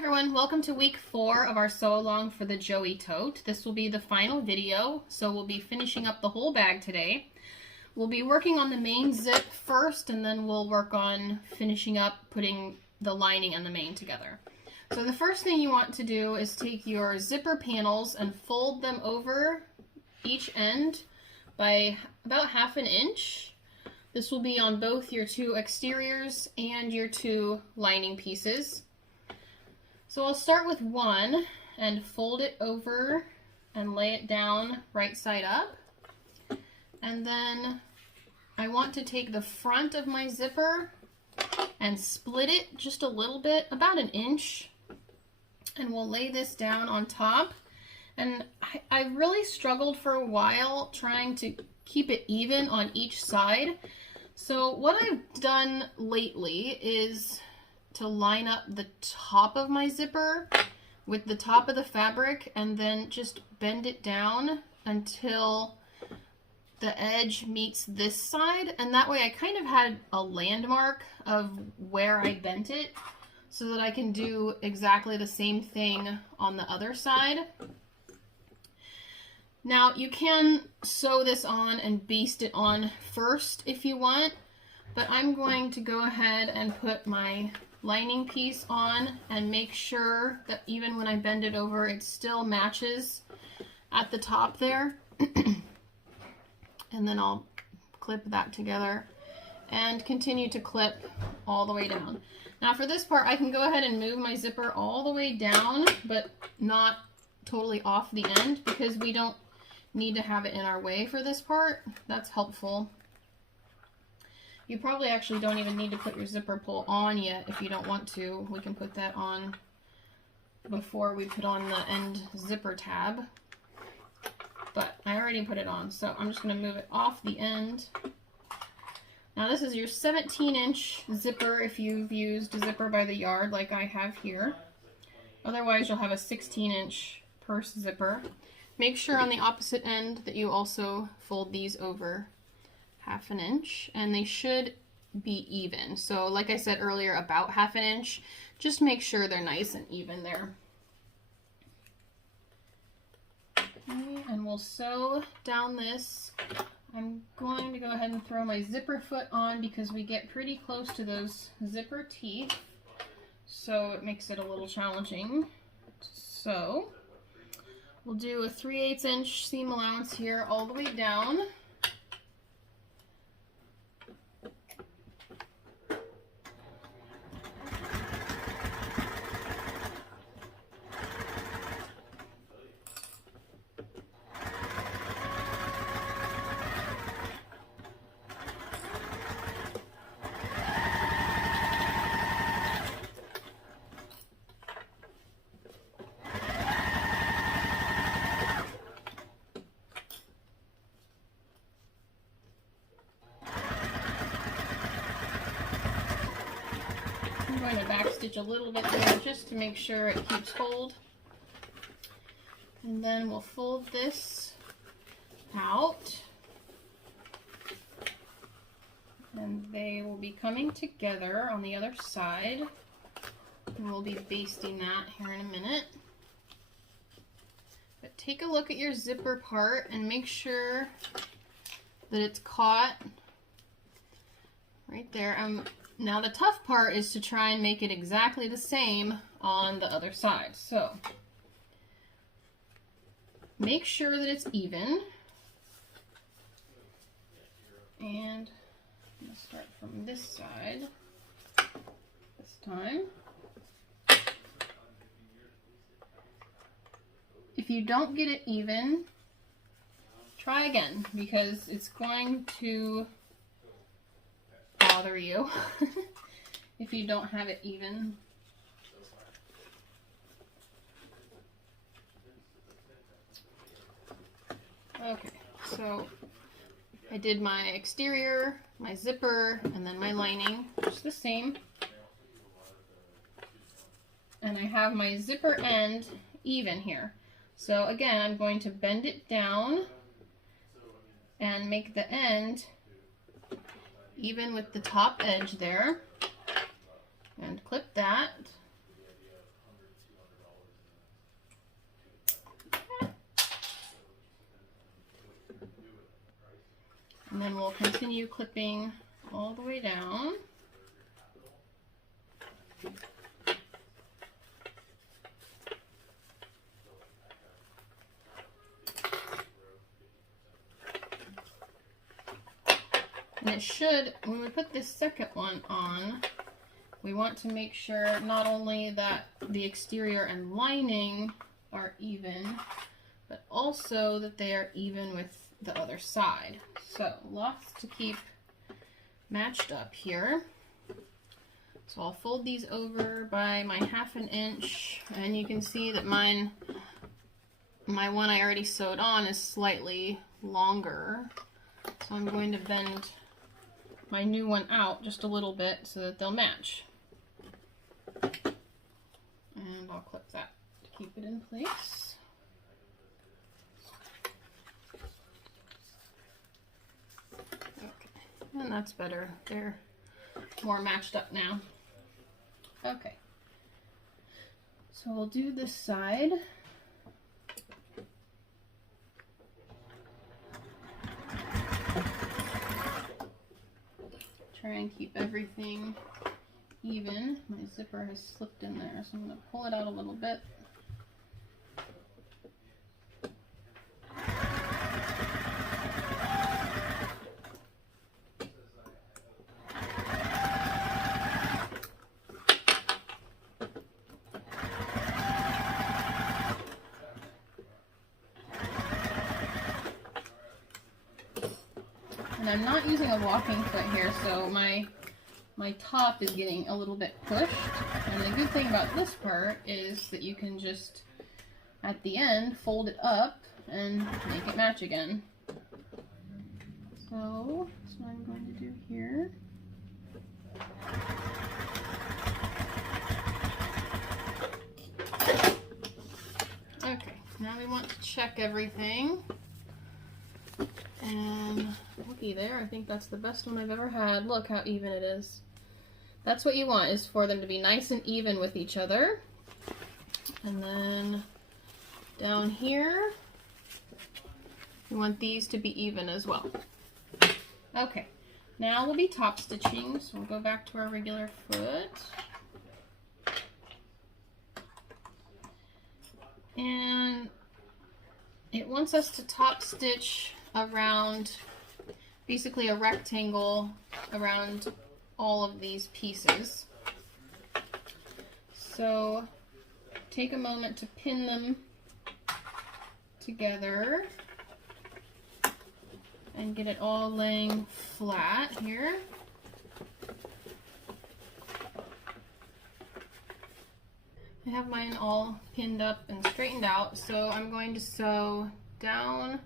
everyone, welcome to week 4 of our sew along for the Joey tote. This will be the final video, so we'll be finishing up the whole bag today. We'll be working on the main zip first, and then we'll work on finishing up putting the lining and the main together. So the first thing you want to do is take your zipper panels and fold them over each end by about 1/2 inch. This will be on both your 2 exteriors and your 2 lining pieces. So I'll start with one and fold it over and lay it down right side up. And then I want to take the front of my zipper and split it just a little bit, about 1 inch. And we'll lay this down on top. And I really struggled for a while trying to keep it even on each side. So what I've done lately is to line up the top of my zipper with the top of the fabric and then just bend it down until the edge meets this side, and that way I kind of had a landmark of where I bent it so that I can do exactly the same thing on the other side. Now you can sew this on and baste it on first if you want, but I'm going to go ahead and put my lining piece on and make sure that even when I bend it over, it still matches at the top there. And then I'll clip that together and continue to clip all the way down. Now for this part, I can go ahead and move my zipper all the way down, but not totally off the end, because we don't need to have it in our way for this part. That's helpful. You probably actually don't even need to put your zipper pull on yet if you don't want to. We can put that on before we put on the end zipper tab. But I already put it on, so I'm just going to move it off the end. Now this is your 17-inch zipper if you've used a zipper by the yard like I have here. Otherwise you'll have a 16-inch purse zipper. Make sure on the opposite end that you also fold these over 1/2 inch, and they should be even. So like I said earlier, about 1/2 inch. Just make sure they're nice and even there. Okay, and we'll sew down this. I'm going to go ahead and throw my zipper foot on because we get pretty close to those zipper teeth, so it makes it a little challenging. So we'll do a 3/8 inch seam allowance here all the way down. I'm going to backstitch a little bit there just to make sure it keeps hold. And then we'll fold this out. And they will be coming together on the other side. And we'll be basting that here in a minute. But take a look at your zipper part and make sure that it's caught right there. Now the tough part is to try and make it exactly the same on the other side. So make sure that it's even. And I'm going to start from this side this time. If you don't get it even, try again, because it's going to bother you if you don't have it even. Okay, so I did my exterior, my zipper, and then my lining, just the same. And I have my zipper end even here. So again, I'm going to bend it down and make the end even with the top edge there, and clip that. And then we'll continue clipping all the way down. And it should, when we put this second one on, we want to make sure not only that the exterior and lining are even, but also that they are even with the other side. So lots to keep matched up here. So I'll fold these over by my 1/2 inch, and you can see that my one I already sewed on is slightly longer. So I'm going to bend my new one out just a little bit so that they'll match. And I'll clip that to keep it in place. And that's better. They're more matched up now. Okay. So we'll do this side. Try and keep everything even. My zipper has slipped in there, so I'm going to pull it out a little bit. And I'm not using a walking foot here, so my top is getting a little bit pushed. And the good thing about this part is that you can just, at the end, fold it up and make it match again. So that's what I'm going to do here. Okay, now we want to check everything. And looky there, I think that's the best one I've ever had. Look how even it is. That's what you want, is for them to be nice and even with each other. And then down here, you want these to be even as well. Okay, now we'll be top stitching, so we'll go back to our regular foot. And it wants us to top stitch around, basically a rectangle around all of these pieces. So take a moment to pin them together and get it all laying flat here. I have mine all pinned up and straightened out, so I'm going to sew down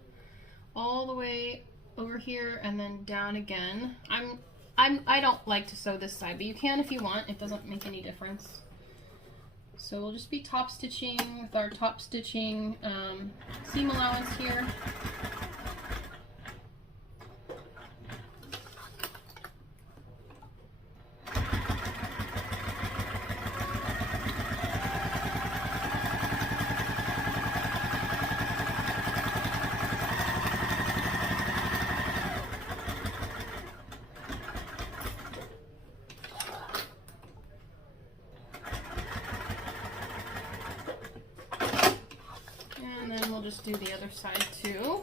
all the way over here and then down again. I don't like to sew this side, but you can if you want. It doesn't make any difference. So we'll just be top stitching with our top stitching seam allowance here. Just do the other side too.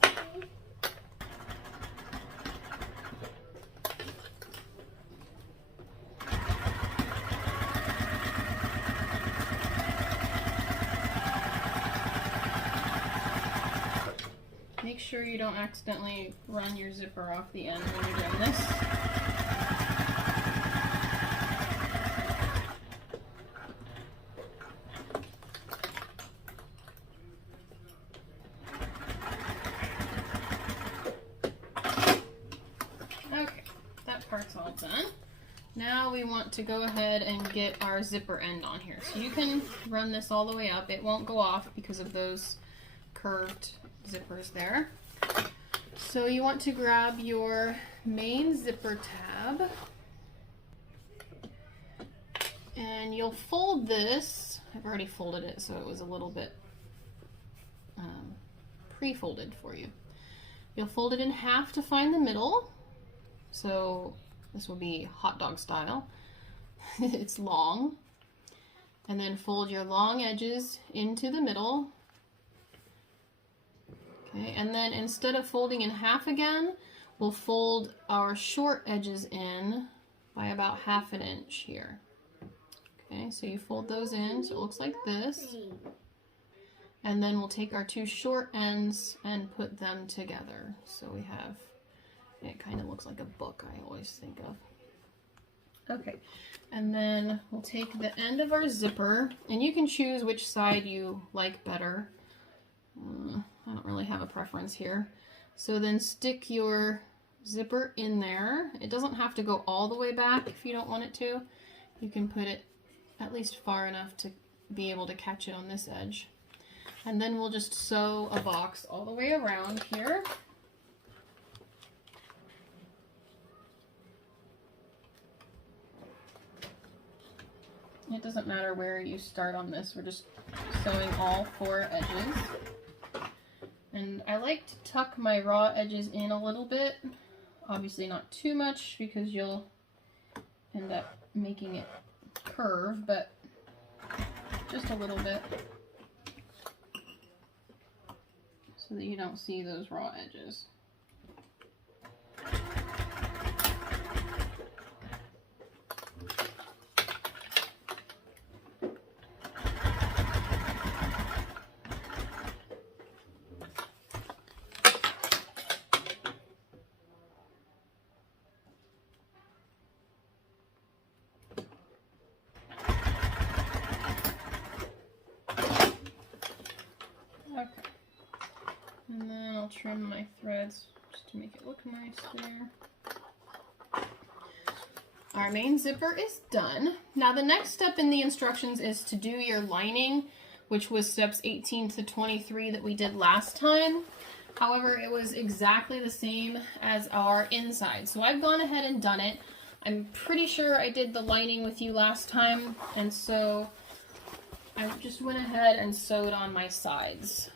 Make sure you don't accidentally run your zipper off the end when you're doing this. Part's all done. Now we want to go ahead and get our zipper end on here. So you can run this all the way up. It won't go off because of those curved zippers there. So you want to grab your main zipper tab and you'll fold this. I've already folded it so it was a little bit pre-folded for you. You'll fold it in half to find the middle. So this will be hot dog style. It's long. And then fold your long edges into the middle. Okay, and then instead of folding in half again, we'll fold our short edges in by about 1/2 inch here. Okay, so you fold those in so it looks like this. And then we'll take our 2 short ends and put them together. So we have, it kind of looks like a book, I always think of. Okay, and then we'll take the end of our zipper, and you can choose which side you like better. I don't really have a preference here. So then stick your zipper in there. It doesn't have to go all the way back if you don't want it to. You can put it at least far enough to be able to catch it on this edge. And then we'll just sew a box all the way around here. It doesn't matter where you start on this, we're just sewing all 4 edges. And I like to tuck my raw edges in a little bit. Obviously not too much because you'll end up making it curve, but just a little bit so that you don't see those raw edges. Okay, and then I'll trim my threads just to make it look nice there. Our main zipper is done. Now the next step in the instructions is to do your lining, which was steps 18 to 23 that we did last time. However, it was exactly the same as our inside. So I've gone ahead and done it. I'm pretty sure I did the lining with you last time, and so I just went ahead and sewed on my sides.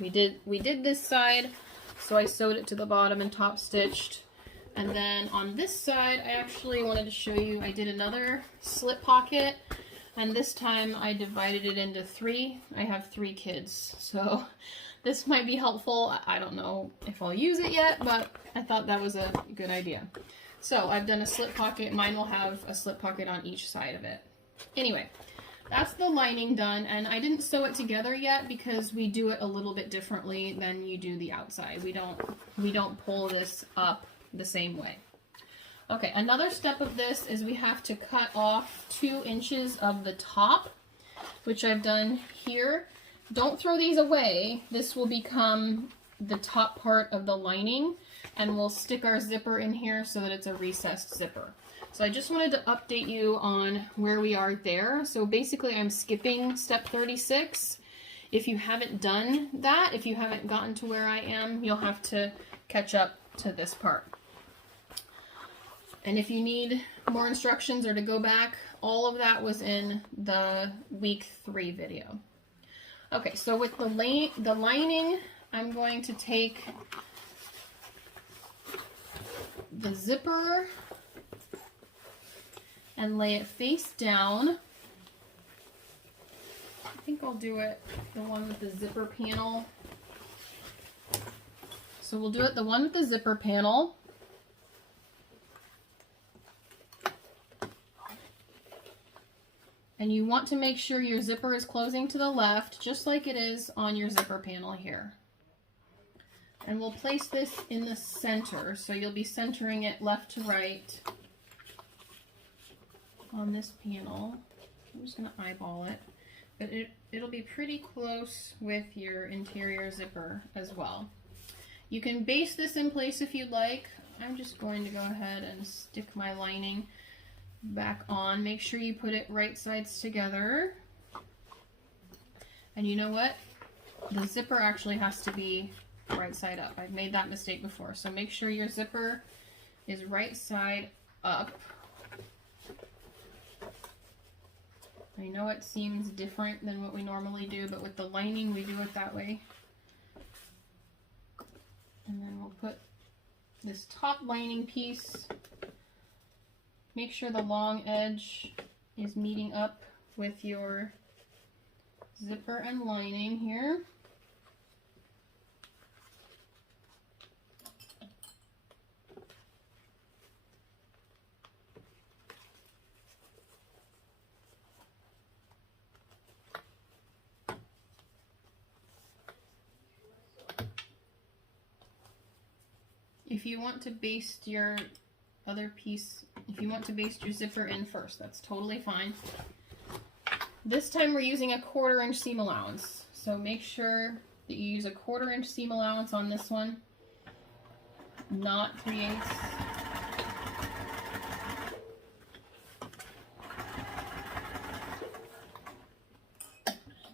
We did this side, so I sewed it to the bottom and top stitched. And then on this side, I actually wanted to show you, I did another slip pocket, and this time I divided it into 3. I have 3 kids, so this might be helpful. I don't know if I'll use it yet, but I thought that was a good idea. So I've done a slip pocket. Mine will have a slip pocket on each side of it. Anyway, that's the lining done, and I didn't sew it together yet because we do it a little bit differently than you do the outside. We don't pull this up the same way. Okay, another step of this is we have to cut off 2 inches of the top, which I've done here. Don't throw these away. This will become the top part of the lining, and we'll stick our zipper in here so that it's a recessed zipper. So I just wanted to update you on where we are there. So basically I'm skipping step 36. If you haven't done that, if you haven't gotten to where I am, you'll have to catch up to this part. And if you need more instructions or to go back, all of that was in the week 3 video. Okay, so with the lining, I'm going to take the zipper and lay it face down. I think I'll do it the one with the zipper panel. So we'll do it the one with the zipper panel. And you want to make sure your zipper is closing to the left, just like it is on your zipper panel here. And we'll place this in the center, so you'll be centering it left to right on this panel. I'm just going to eyeball it, but it'll be pretty close with your interior zipper as well. You can base this in place if you'd like. I'm just going to go ahead and stick my lining back on. Make sure you put it right sides together. And you know what? The zipper actually has to be right side up. I've made that mistake before. So make sure your zipper is right side up. I know it seems different than what we normally do, but with the lining we do it that way. And then we'll put this top lining piece, make sure the long edge is meeting up with your zipper and lining here. If you want to baste your other piece, if you want to baste your zipper in first, that's totally fine. This time we're using a 1/4 inch seam allowance, so make sure that you use a 1/4 inch seam allowance on this one, not 3/8.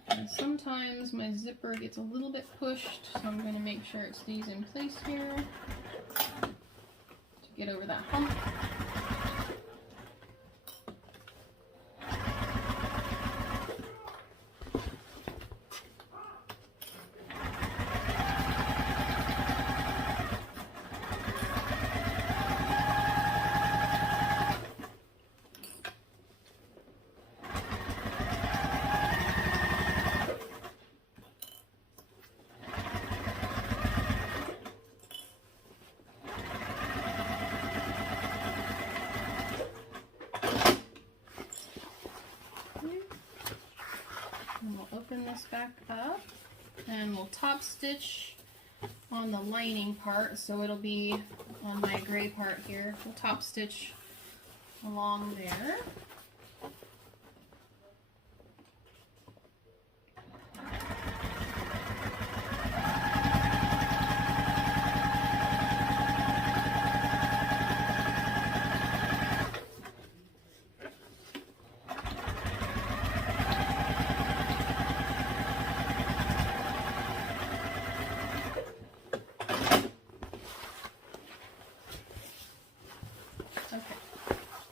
And sometimes my zipper gets a little bit pushed, so I'm going to make sure it stays in place here to get over that hump. And we'll open this back up and we'll top stitch on the lining part, so it'll be on my gray part here. We'll top stitch along there.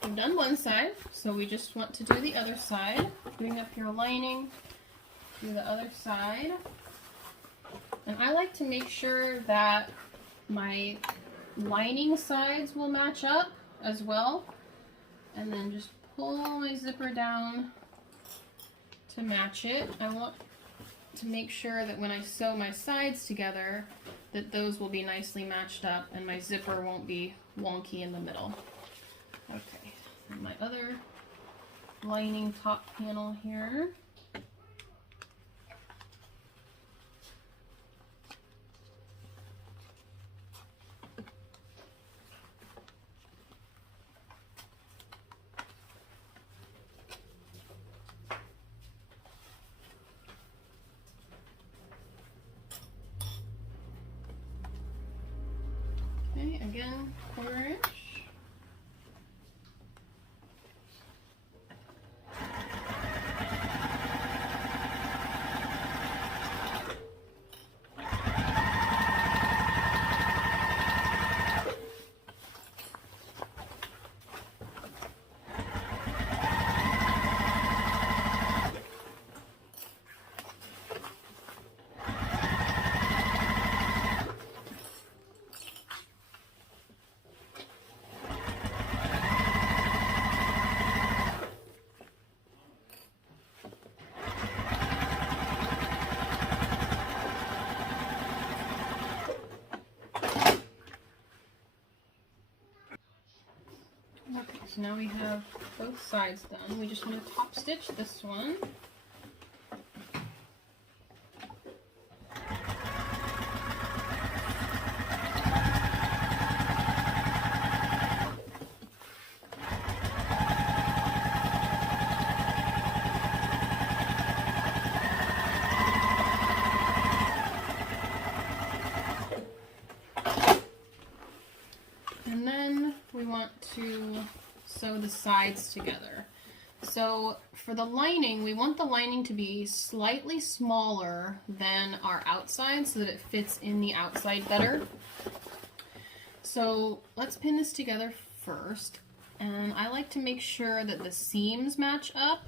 We've done one side, so we just want to do the other side. Doing up your lining, do the other side. And I like to make sure that my lining sides will match up as well. And then just pull my zipper down to match it. I want to make sure that when I sew my sides together, that those will be nicely matched up and my zipper won't be wonky in the middle. Okay, and my other lining top panel here. Okay, again, 1/4 inch. Okay, so now we have both sides done. We just want to top stitch this one. And then we want to sew the sides together. So for the lining, we want the lining to be slightly smaller than our outside so that it fits in the outside better. So let's pin this together first. And I like to make sure that the seams match up,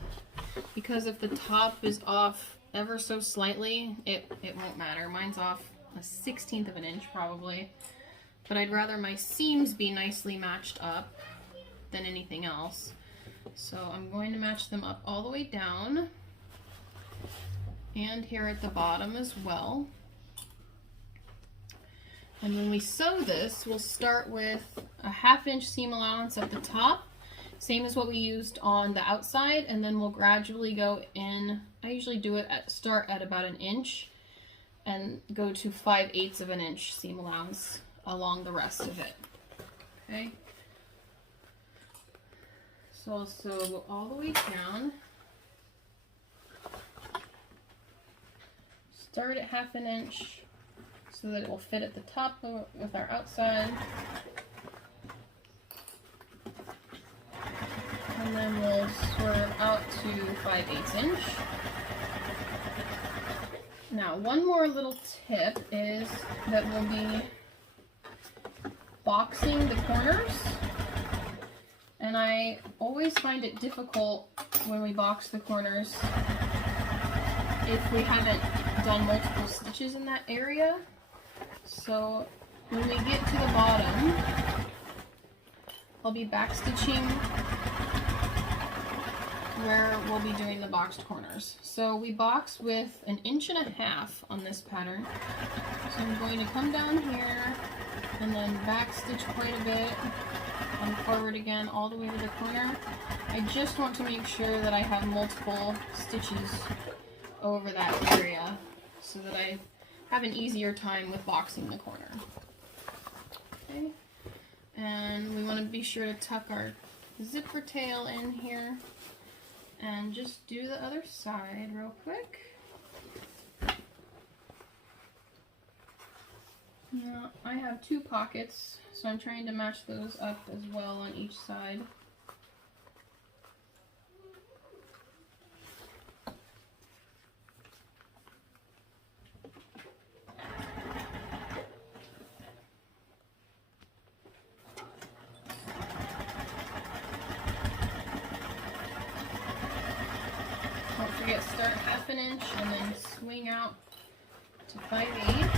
because if the top is off ever so slightly, it won't matter. Mine's off a 1/16 of an inch probably. but I'd rather my seams be nicely matched up than anything else. So I'm going to match them up all the way down and here at the bottom as well. And when we sew this, we'll start with a 1/2 inch seam allowance at the top, same as what we used on the outside, and then we'll gradually go in. I usually do it start at about 1 inch and go to 5/8 of an inch seam allowance along the rest of it. Okay. So I'll sew all the way down. Start at 1/2 inch so that it will fit at the top with our outside. And then we'll swerve out to 5/8 inch. Now, one more little tip is that we'll be boxing the corners. And I always find it difficult when we box the corners if we haven't done multiple stitches in that area. So when we get to the bottom, I'll be backstitching where we'll be doing the boxed corners. So we box with 1.5 inches on this pattern. So I'm going to come down here and then backstitch quite a bit and forward again all the way to the corner. I just want to make sure that I have multiple stitches over that area so that I have an easier time with boxing the corner. Okay, and we want to be sure to tuck our zipper tail in here and just do the other side real quick. Now I have 2 pockets, so I'm trying to match those up as well on each side. Don't forget, start at 1/2 inch and then swing out to 5/8.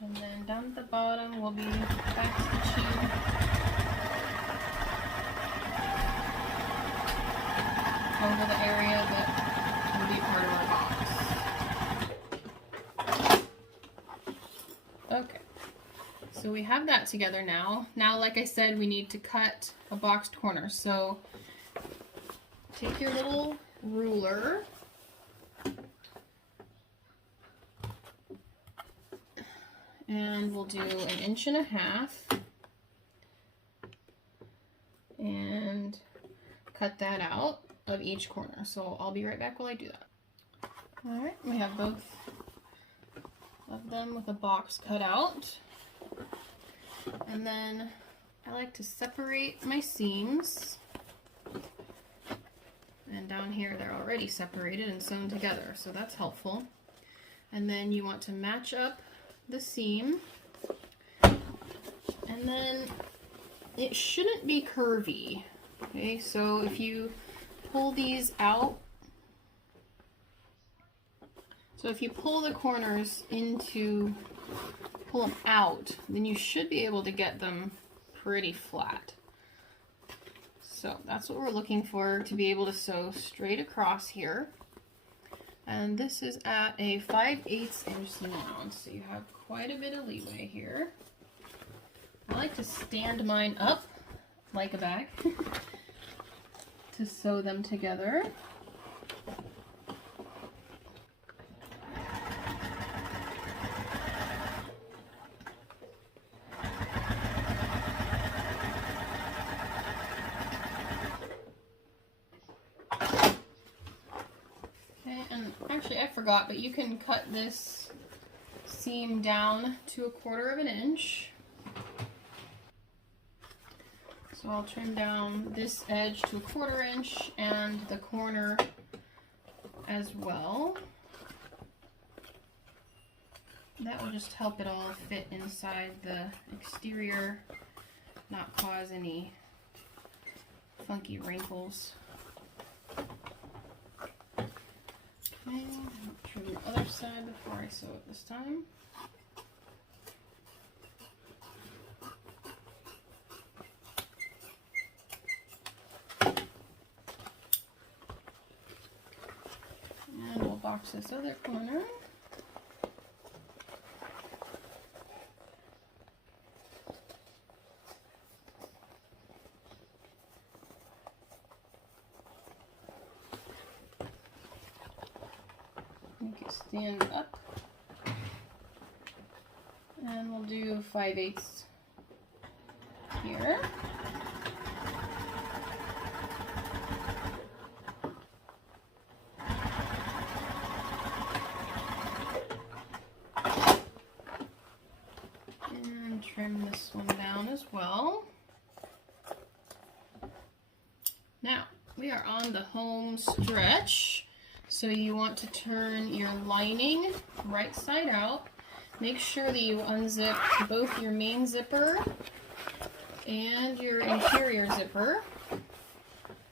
And then down at the bottom we'll be backstitching over the area that will be part of our box. Okay, so we have that together now. Now, like I said, we need to cut a boxed corner. So take your little ruler and we'll do 1.5 inches and cut that out of each corner. So I'll be right back while I do that. Alright, we have both of them with a box cut out. And then I like to separate my seams. And down here they're already separated and sewn together, so that's helpful. And then you want to match up the seam. And then it shouldn't be curvy. Okay, so if you pull these out, so if you pull the corners into, pull them out, then you should be able to get them pretty flat. So that's what we're looking for, to be able to sew straight across here. And this is at a 5/8 inch seam allowance, so you have quite a bit of leeway here. I like to stand mine up like a bag to sew them together. Actually, I forgot, but you can cut this seam down to 1/4 inch. So I'll trim down this edge to 1/4 inch and the corner as well. That will just help it all fit inside the exterior, not cause any funky wrinkles. Okay, trim the other side before I sew it this time. And we'll box this other corner. Make it stand up. And we'll do 5/8 here. And trim this one down as well. Now, we are on the home stretch. So you want to turn your lining right side out. Make sure that you unzip both your main zipper and your interior zipper.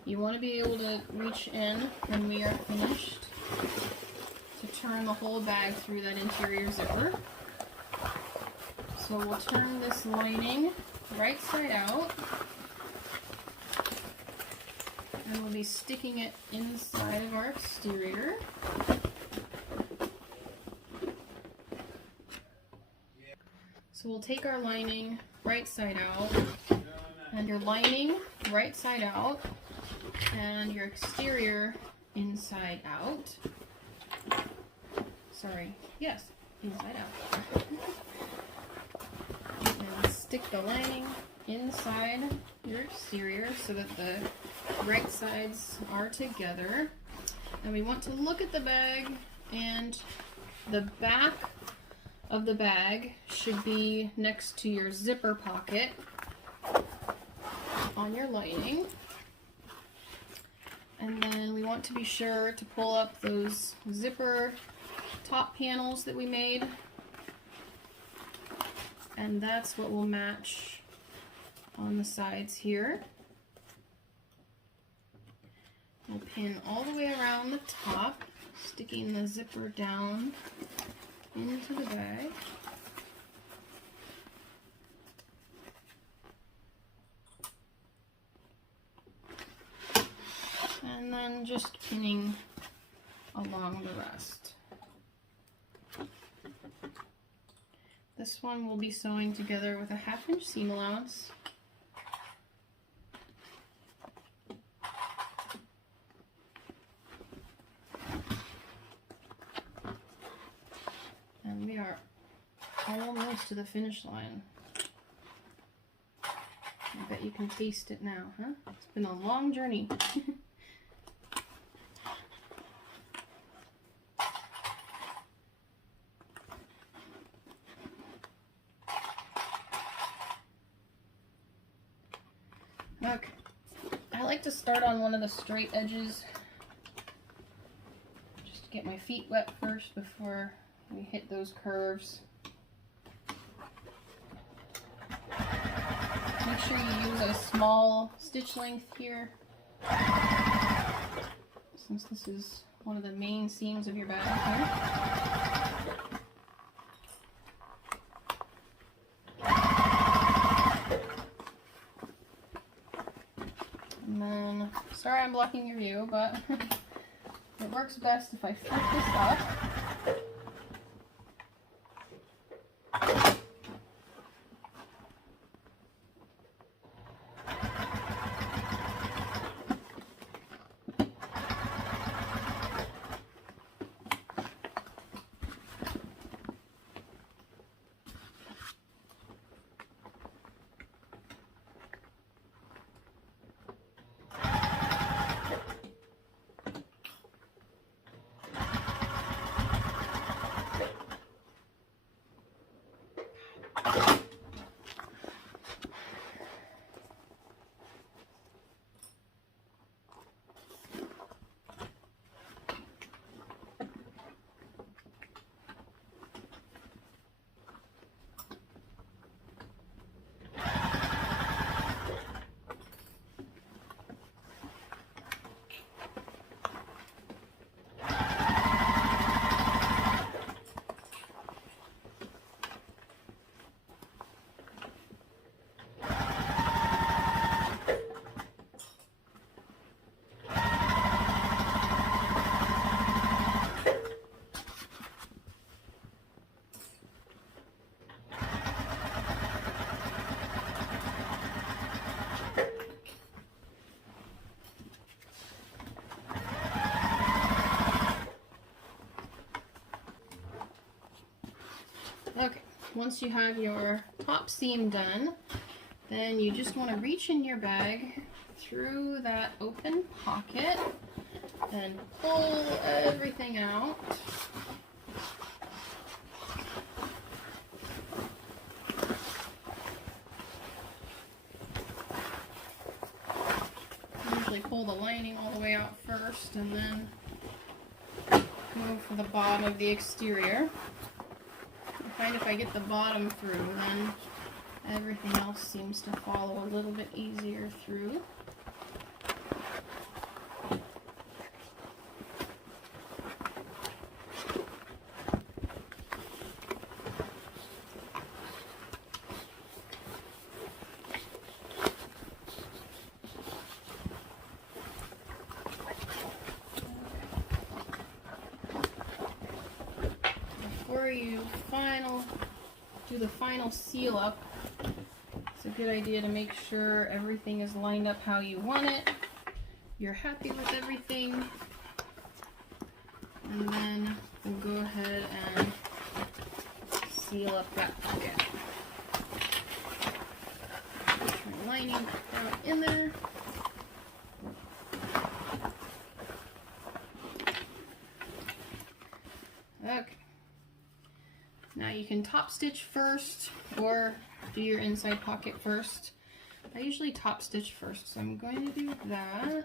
You want to be able to reach in when we are finished to turn the whole bag through that interior zipper. So we'll turn this lining right side out. And we'll be sticking it inside of our exterior. So we'll take our lining right side out, and your lining right side out, and your exterior inside out. Sorry, yes, inside out. And stick the lining inside your exterior so that the right sides are together. And we want to look at the bag, and the back of the bag should be next to your zipper pocket on your lining. And then we want to be sure to pull up those zipper top panels that we made, and that's what will match on the sides here. We'll pin all the way around the top, sticking the zipper down into the bag. And then just pinning along the rest. This one we'll be sewing together with a 1/2 inch seam allowance. And we are almost to the finish line. I bet you can taste it now, huh? It's been a long journey. Okay, I like to start on one of the straight edges, just to get my feet wet first before we hit those curves. Make sure you use a small stitch length here, since this is one of the main seams of your bag here. And then, sorry I'm blocking your view, but it works best if I flip this up. Okay, once you have your top seam done, then you just want to reach in your bag through that open pocket and pull everything out. Usually pull the lining all the way out first and then go for the bottom of the exterior. I find if I get the bottom through, then everything else seems to follow a little bit easier through. Before you do the final seal up, it's a good idea to make sure everything is lined up how you want it. You're happy with everything. And then we'll go ahead and seal up that pocket. Push my lining down in there. Okay. Now you can top stitch first or do your inside pocket first. I usually top stitch first, so I'm going to do that.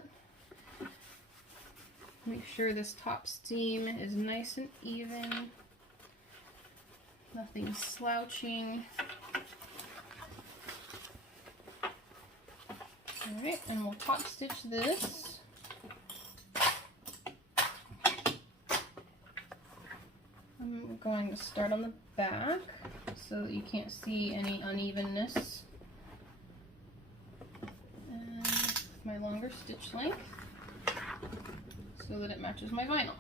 Make sure this top seam is nice and even. Nothing slouching. Alright, and we'll top stitch this. I'm going to start on the back so that you can't see any unevenness. And my longer stitch length so that it matches my vinyl.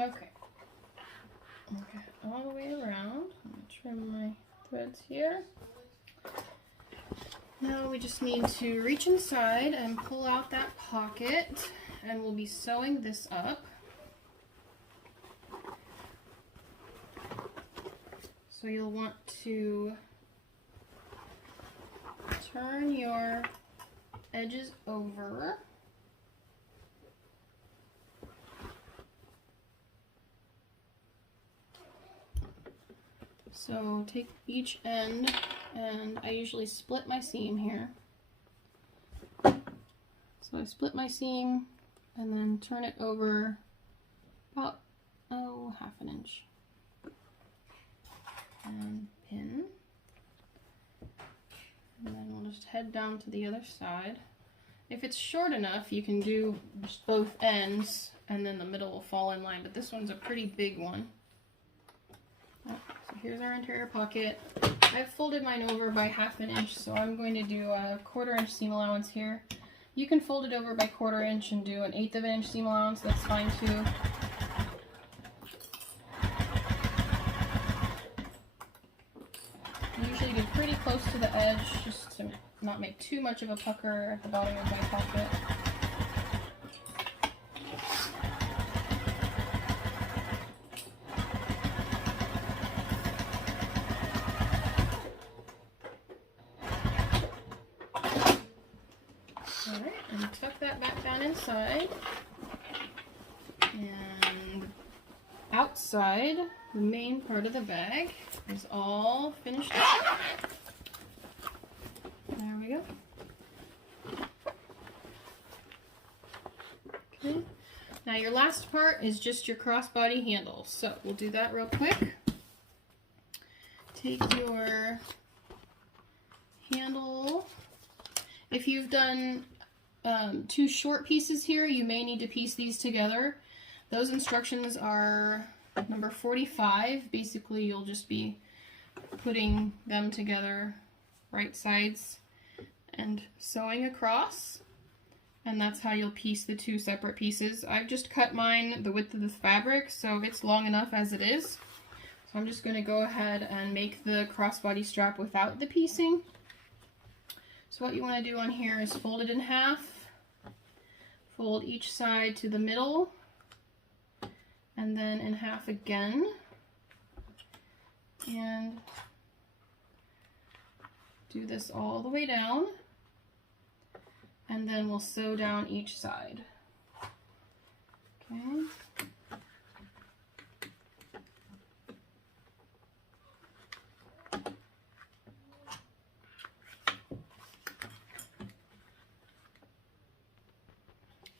Okay. All the way around. I'm going to trim my threads here. Now we just need to reach inside and pull out that pocket, and we'll be sewing this up. So you'll want to turn your edges over. So take each end, and I usually split my seam here. So I split my seam and then turn it over about, half an inch. And pin. And then we'll just head down to the other side. If it's short enough, you can do just both ends and then the middle will fall in line, but this one's a pretty big one. Oh, so here's our interior pocket. I've folded mine over by 1/2 inch, so I'm going to do a 1/4 inch seam allowance here. You can fold it over by 1/4 inch and do an 1/8 inch seam allowance, that's fine too. I usually get pretty close to the edge just to not make too much of a pucker at the bottom of my pocket. Alright, and tuck that back down inside. And outside, the main part of the bag is all finished up. There we go. Okay. Now your last part is just your crossbody handle. So we'll do that real quick. Take your handle. If you've done 2 short pieces here, you may need to piece these together. Those instructions are number 45. Basically, you'll just be putting them together right sides and sewing across, and that's how you'll piece the 2 separate pieces. I've just cut mine the width of the fabric, so it's long enough as it is. So I'm just going to go ahead and make the crossbody strap without the piecing. So what you want to do on here is fold it in half, fold each side to the middle, and then in half again, and do this all the way down, and then we'll sew down each side. Okay.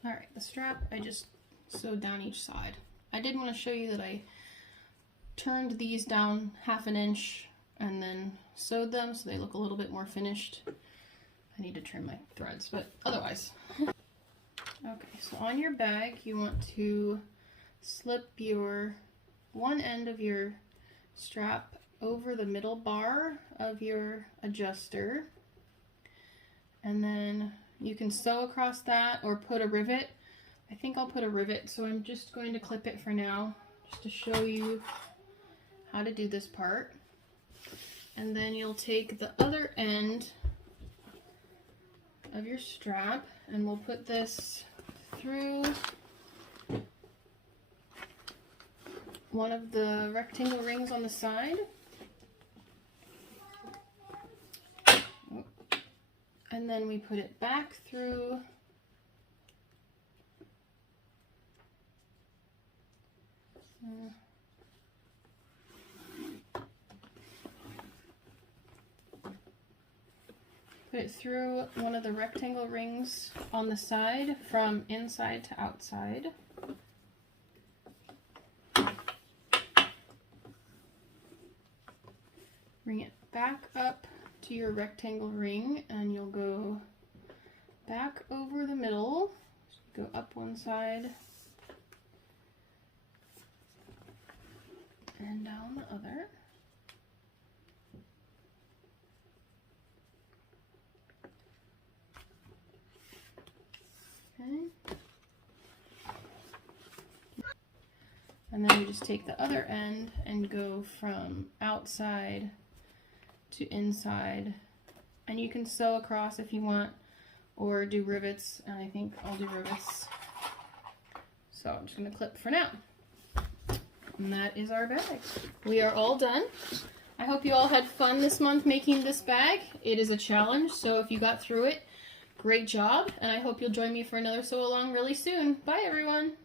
Alright, the strap I just sewed down each side. I did want to show you that I turned these down 1/2 inch and then sewed them so they look a little bit more finished. I need to trim my threads, but otherwise. Okay, so on your bag you want to slip your one end of your strap over the middle bar of your adjuster, and then you can sew across that or put a rivet. I think I'll put a rivet, so I'm just going to clip it for now, just to show you how to do this part. And then you'll take the other end of your strap, and we'll put this through one of the rectangle rings on the side. And then we put it back through one of the rectangle rings on the side from inside to outside. Bring it back up to your rectangle ring, and you'll go back over the middle, go up one side and down the other. Okay. And then you just take the other end and go from outside to inside, and you can sew across if you want, or do rivets, and I think I'll do rivets. So I'm just going to clip for now. And that is our bag. We are all done. I hope you all had fun this month making this bag. It is a challenge, so if you got through it, great job, and I hope you'll join me for another sew along really soon. Bye everyone!